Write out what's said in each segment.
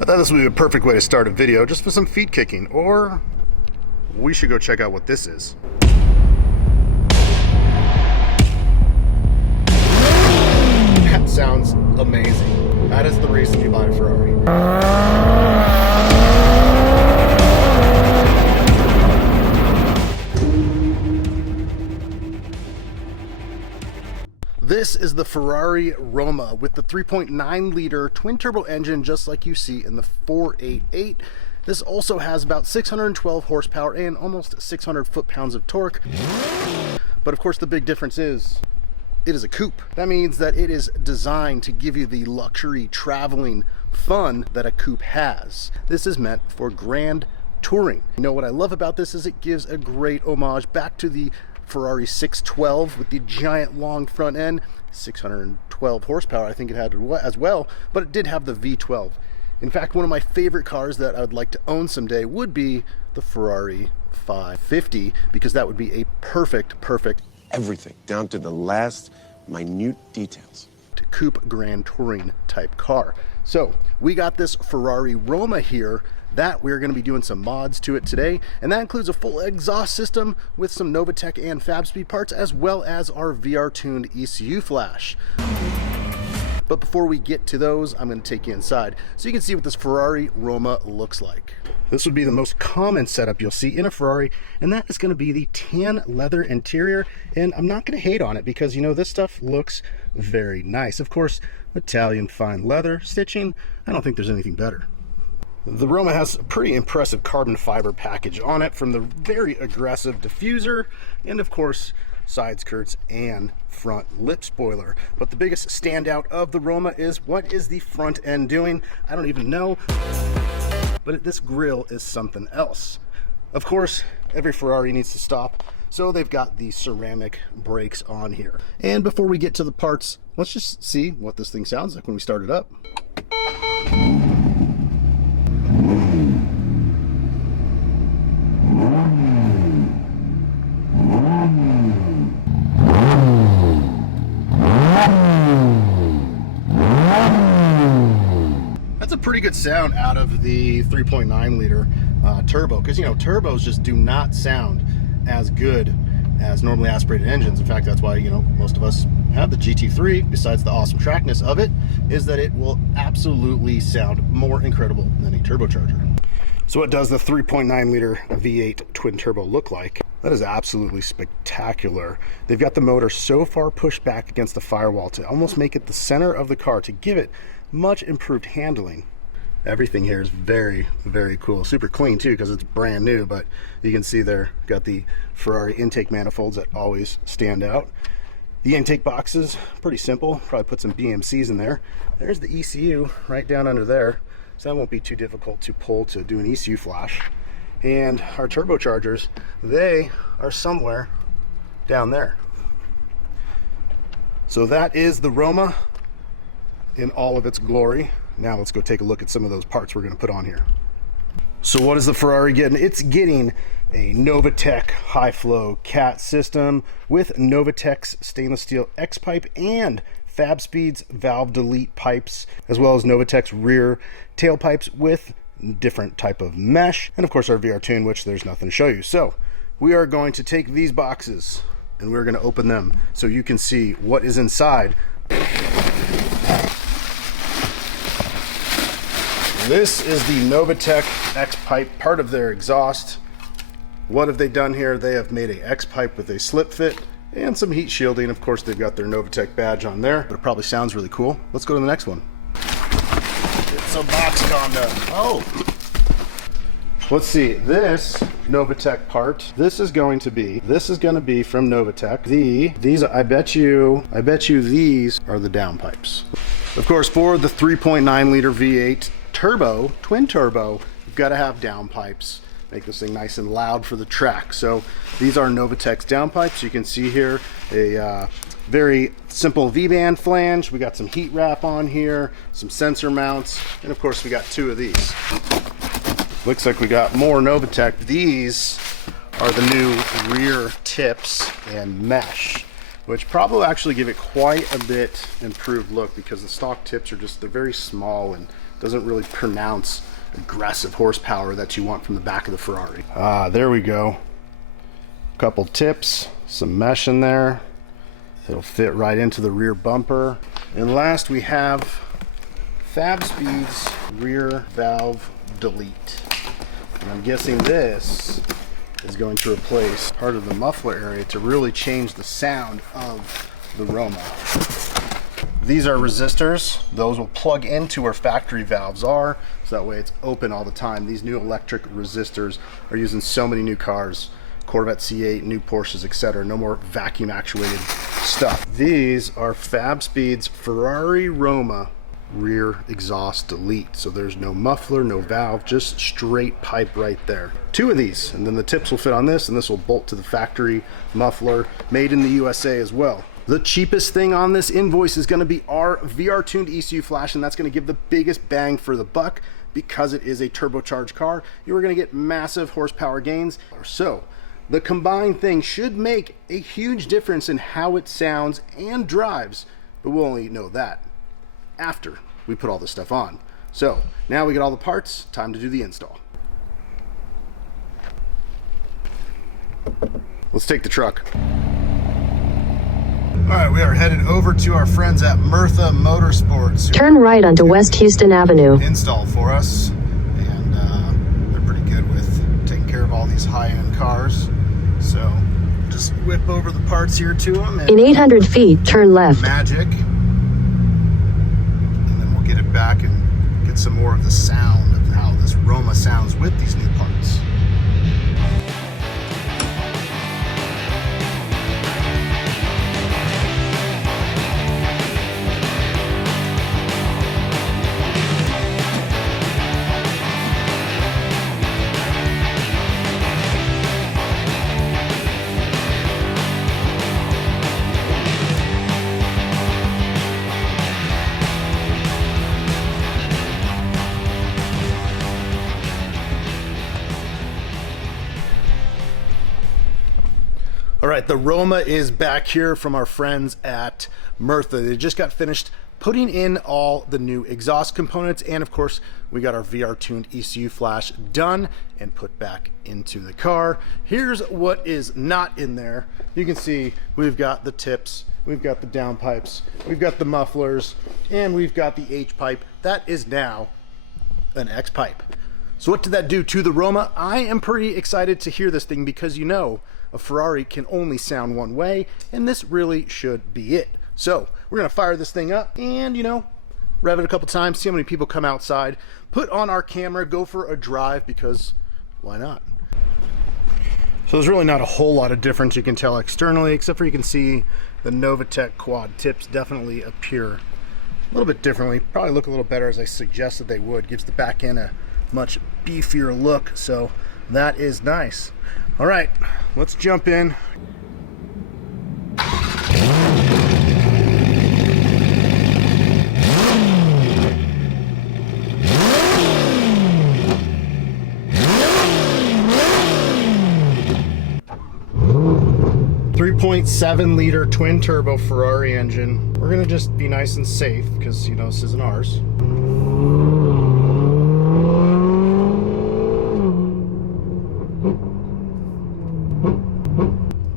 I thought this would be a perfect way to start a video, just for some feet kicking, or we should go check out what this is. That sounds amazing. That is the reason you buy a Ferrari. This is the Ferrari Roma with the 3.9 liter twin turbo engine, just like you see in the 488. This also has about 612 horsepower and almost 600 foot-pounds of torque. But of course the big difference is it is a coupe. That means that it is designed to give you the luxury traveling fun that a coupe has. This is meant for grand touring. You know what I love about this is it gives a great homage back to the Ferrari 612 with the giant long front end, 612 horsepower I think it had as well, but it did have the V12. In fact, one of my favorite cars that I would like to own someday would be the Ferrari 550, because that would be a perfect everything down to the last minute details coupe grand touring type car. So we got this Ferrari Roma here that we're going to be doing some mods to it today, and that includes a full exhaust system with some Novitec and Fabspeed parts, as well as our VR tuned ECU flash. But before we get to those, I'm going to take you inside so you can see what this Ferrari Roma looks like. This would be the most common setup you'll see in a Ferrari, and that is going to be the tan leather interior. And I'm not going to hate on it because, you know, this stuff looks very nice. Of course, Italian fine leather stitching, I don't think there's anything better. The Roma has a pretty impressive carbon fiber package on it, from the very aggressive diffuser and of course side skirts and front lip spoiler. But the biggest standout of the Roma is, what is the front end doing? I don't even know, but this grille is something else. Of course, every Ferrari needs to stop, so they've got the ceramic brakes on here. And before we get to the parts, let's just see what this thing sounds like when we start it up. That's a pretty good sound out of the 3.9 liter turbo, because, you know, turbos just do not sound as good as normally aspirated engines. In fact, that's why, you know, most of us have the GT3. Besides the awesome trackness of it, is that it will absolutely sound more incredible than a turbocharger. So what does the 3.9 liter V8 twin turbo look like? That is absolutely spectacular. They've got the motor so far pushed back against the firewall to almost make it the center of the car, to give it much improved handling. Everything here is very cool. Super clean too, because it's brand new, but you can see there, got the Ferrari intake manifolds that always stand out. The intake boxes, pretty simple. Probably put some BMCs in there. There's the ECU right down under there, so that won't be too difficult to pull to do an ECU flash. And our turbochargers, they are somewhere down there. So that is the Roma in all of its glory. Now let's go take a look at some of those parts we're going to put on here. So what is the Ferrari getting? It's getting a Novitec high flow cat system with Novitec's stainless steel X pipe and Fabspeed's valve delete pipes, as well as Novitec's rear tailpipes with different type of mesh, and of course our VR tune, which there's nothing to show you. So we are going to take these boxes and we're going to open them so you can see what is inside. This is the Novitec X pipe, part of their exhaust. What have they done here? They have made a X pipe with a slip fit and some heat shielding. Of course, they've got their Novitec badge on there, but it probably sounds really cool. Let's go to the next one. It's a box condom. Oh, let's see. This Novitec part. This is going to be from Novitec. These I bet you these are the downpipes. Of course, for the 3.9 liter V8 turbo, twin turbo, you've got to have downpipes. Make this thing nice and loud for the track. So these are Novitec's downpipes. You can see here a very simple V-band flange. We got some heat wrap on here, some sensor mounts, and of course we got two of these. Looks like we got more Novitec. These are the new rear tips and mesh, which probably actually give it quite a bit improved look, because the stock tips are just, they're very small and Doesn't really pronounce aggressive horsepower that you want from the back of the Ferrari. There we go. Couple tips, some mesh in there. It'll fit right into the rear bumper. And last we have Fabspeed's rear valve delete. And I'm guessing this is going to replace part of the muffler area to really change the sound of the Roma. These are resistors. Those will plug into where factory valves are, so that way it's open all the time. These new electric resistors are used in so many new cars, Corvette C8, new Porsches, etc. No more vacuum actuated stuff. These are Fabspeed's Ferrari Roma rear exhaust delete. So there's no muffler, no valve, just straight pipe right there. 2 of these, and then the tips will fit on this, and this will bolt to the factory muffler, made in the USA as well. The cheapest thing on this invoice is going to be our VR tuned ECU flash, and that's going to give the biggest bang for the buck because it is a turbocharged car. You are going to get massive horsepower gains. So the combined thing should make a huge difference in how it sounds and drives, but we'll only know that after we put all this stuff on. So now we get all the parts, time to do the install. Let's take the truck. All right, we are headed over to our friends at Murtha Motorsports. Turn right onto West Houston Avenue. Install for us, and they're pretty good with taking care of all these high-end cars. So just whip over the parts here to them. In 800 feet, turn left. Magic. And then we'll get it back and get some more of the sound of how this Roma sounds with these new parts. All right, the Roma is back here from our friends at Murtha. They just got finished putting in all the new exhaust components, and of course we got our VR tuned ECU flash done and put back into the car. Here's what is not in there. You can see we've got the tips, we've got the downpipes, we've got the mufflers, and we've got the H pipe. That is now an X pipe. So what did that do to the Roma? I am pretty excited to hear this thing because, you know, a Ferrari can only sound one way, and this really should be it. So we're gonna fire this thing up and, you know, rev it a couple times, see how many people come outside, put on our camera, go for a drive, because why not? So there's really not a whole lot of difference you can tell externally, except for you can see the Novitec quad tips definitely appear a little bit differently. Probably look a little better as I suggested they would. Gives the back end a much beefier look, so that is nice. All right, let's jump in. .7 liter twin turbo Ferrari engine. We're gonna just be nice and safe because, you know, this isn't ours.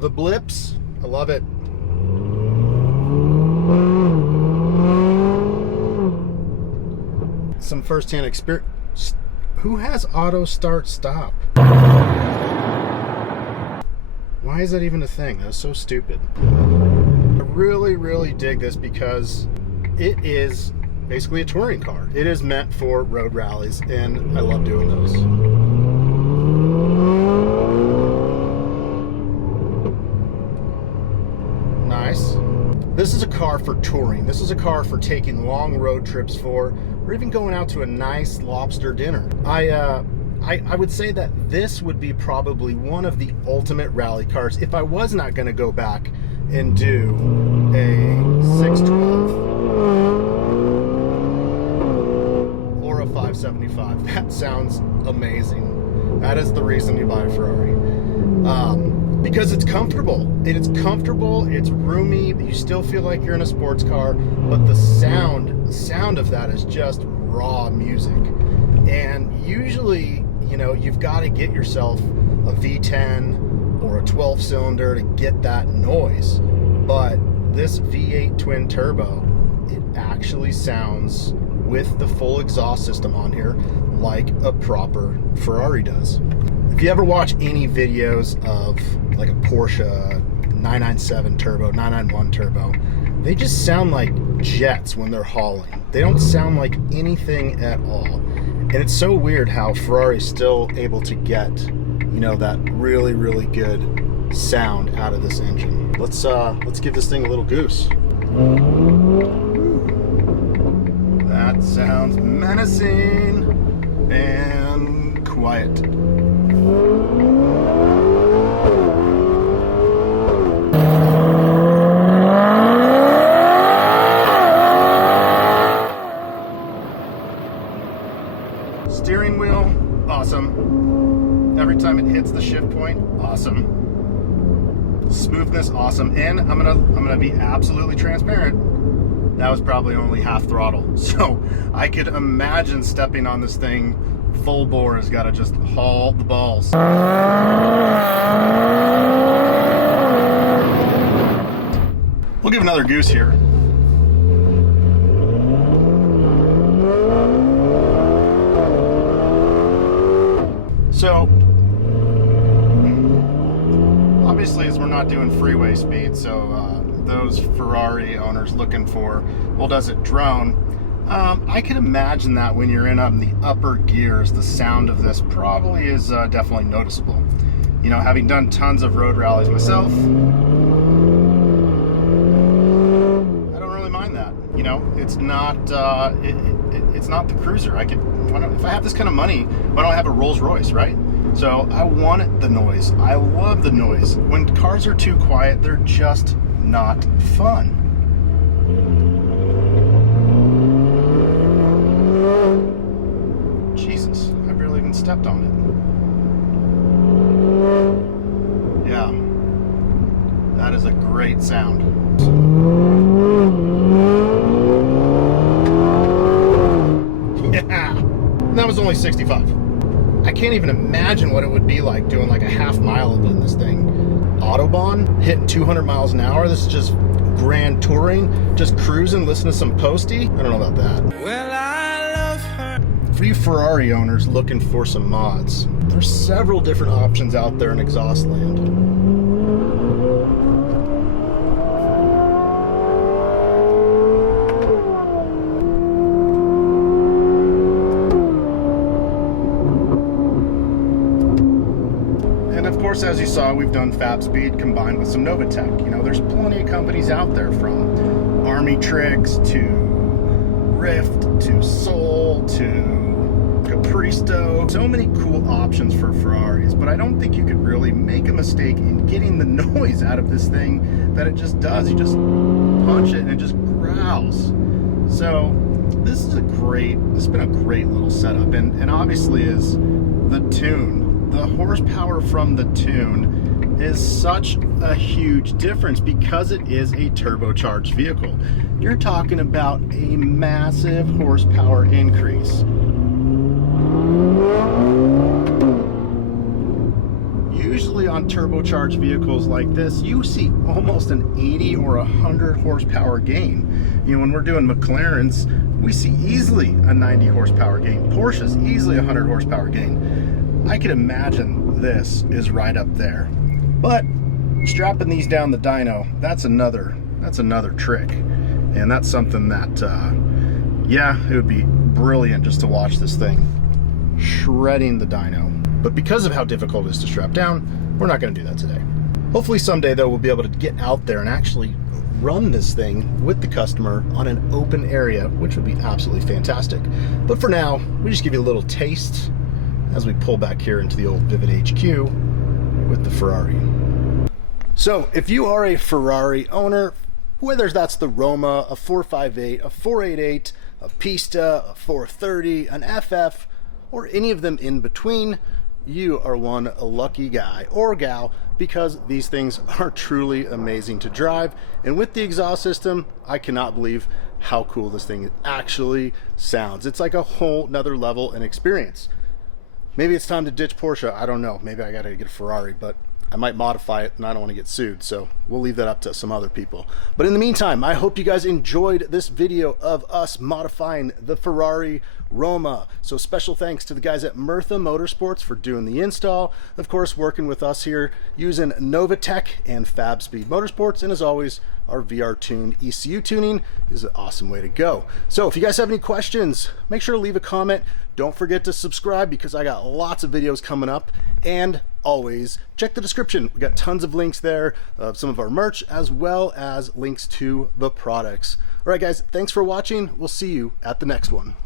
The blips, I love it. Some first-hand experience. Who has auto start stop? Why is that even a thing? That's so stupid. I really dig this because it is basically a touring car. It is meant for road rallies, and I love doing those. Nice. This is a car for touring. This is a car for taking long road trips for, or even going out to a nice lobster dinner. I would say that this would be probably one of the ultimate rally cars if I was not going to go back and do a 612 or a 575. That sounds amazing. That is the reason you buy a Ferrari. Because it's comfortable. It's comfortable, it's roomy, you still feel like you're in a sports car, but the sound of that is just raw music. And usually, you know, you've got to get yourself a V10 or a 12 cylinder to get that noise. But this V8 twin turbo, it actually sounds with the full exhaust system on here like a proper Ferrari does. If you ever watch any videos of like a Porsche 997 turbo, 991 turbo, they just sound like jets when they're hauling. They don't sound like anything at all. And it's so weird how Ferrari's still able to get, you know, that really, really good sound out of this engine. Let's give this thing a little goose. That sounds menacing and quiet. Steering wheel, awesome. Every time it hits the shift point, awesome. Smoothness, awesome. And I'm gonna be absolutely transparent. That was probably only half throttle. So I could imagine stepping on this thing full bore has got to just haul the balls. We'll give another goose here. So obviously, as we're not doing freeway speed, so those Ferrari owners looking for, well, does it drone? I can imagine that when you're in the upper gears, the sound of this probably is definitely noticeable. You know, having done tons of road rallies myself, I don't really mind that. You know, it's not it's not the cruiser. If I have this kind of money, why don't I have a Rolls Royce, right? So I want the noise. I love the noise. When cars are too quiet, they're just not fun. Jesus, I barely even stepped on it. Yeah, that is a great sound. Yeah, and that was only 65. I can't even imagine what it would be like doing like a half mile in this thing. Autobahn, hitting 200 miles an hour. This is just grand touring, just cruising, listening to some Posty. I don't know about that. Well, I love her. For you Ferrari owners looking for some mods, there's several different options out there in exhaust land. As you saw, we've done Fabspeed combined with some Novitec. You know, there's plenty of companies out there, from Army Tricks to Rift to Soul to Capristo. So many cool options for Ferraris, but I don't think you could really make a mistake in getting the noise out of this thing that it just does. You just punch it and it just growls. So this is it's been a great little setup, and obviously is the tune. The horsepower from the tune is such a huge difference because it is a turbocharged vehicle. You're talking about a massive horsepower increase. Usually on turbocharged vehicles like this, you see almost an 80 or 100 horsepower gain. You know, when we're doing McLarens, we see easily a 90 horsepower gain. Porsches, easily a 100 horsepower gain. I can imagine this is right up there. But strapping these down the dyno, that's another trick. And that's something that, yeah, it would be brilliant just to watch this thing shredding the dyno. But because of how difficult it is to strap down, we're not going to do that today. Hopefully someday, though, we'll be able to get out there and actually run this thing with the customer on an open area, which would be absolutely fantastic. But for now, we just give you a little taste as we pull back here into the old Vivid HQ with the Ferrari. So if you are a Ferrari owner, whether that's the Roma, a 458, a 488, a Pista, a 430, an FF, or any of them in between, you are one lucky guy or gal, because these things are truly amazing to drive. And with the exhaust system, I cannot believe how cool this thing actually sounds. It's like a whole nother level and experience. Maybe it's time to ditch Porsche. I don't know. Maybe I gotta get a Ferrari, but I might modify it and I don't want to get sued, so we'll leave that up to some other people. But in the meantime, I hope you guys enjoyed this video of us modifying the Ferrari Roma. So special thanks to the guys at Murtha Motorsports for doing the install. Of course, working with us here using Novitec and Fabspeed Motorsports. And as always, our VR tuned ECU tuning is an awesome way to go. So if you guys have any questions, make sure to leave a comment. Don't forget to subscribe because I got lots of videos coming up. And always check the description. We got tons of links there of some of our merch as well as links to the products. All right, guys, thanks for watching. We'll see you at the next one.